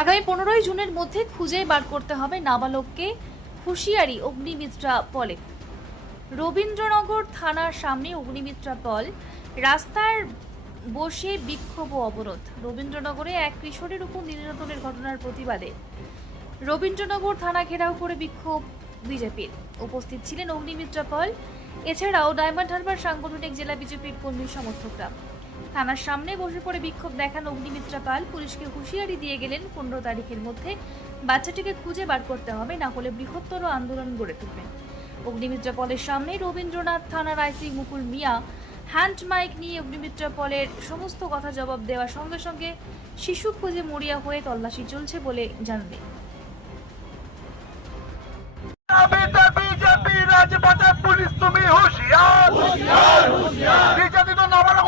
আগামী 15ই জুনের মধ্যে খুঁজে বার করতে হবে নাবালককে, হুঁশিয়ারি অগ্নিমিত্রা পলে। রবীন্দ্রনগর থানার সামনে অগ্নিমিত্রা পল রাস্তার বসে বিক্ষোভ ও অবরোধ। রবীন্দ্রনগরে এক কিশোরের উপর নির্যাতনের ঘটনার প্রতিবাদে রবীন্দ্রনগর থানা ঘেরাও করে বিক্ষোভ বিজেপির। উপস্থিত ছিলেন অগ্নিমিত্রা পল, এছাড়াও ডায়মন্ড হারবার সাংগঠনিক জেলা বিজেপির কর্মী সমর্থকরা। থানার সামনে বসে পড়ে বিক্ষোভ দেখান অগ্নিমিত্রা পাল, পুলিশকে হুঁশিয়ারি দিয়ে গেলেন 15 তারিখের মধ্যে বাচ্চাটিকে খুঁজে বার করতে হবে, না হলে বৃহত্তর আন্দোলন গড়ে তুলবেন। অগ্নিমিত্রা পলের সামনে রবীন্দ্রনাথ থানার আইসি মুকুল মিয়া হ্যান্ড মাইক নিয়ে অগ্নিমিত্রা পলের সমস্ত কথা জবাব দেওয়ার সঙ্গে সঙ্গে শিশু খুঁজে মরিয়া হয়ে তল্লাশি চলছে বলে জানালেন। বিজেপি রাজপথে পুলিশ তুমি হুঁশিয়ার, বিজেপি তো নাবালক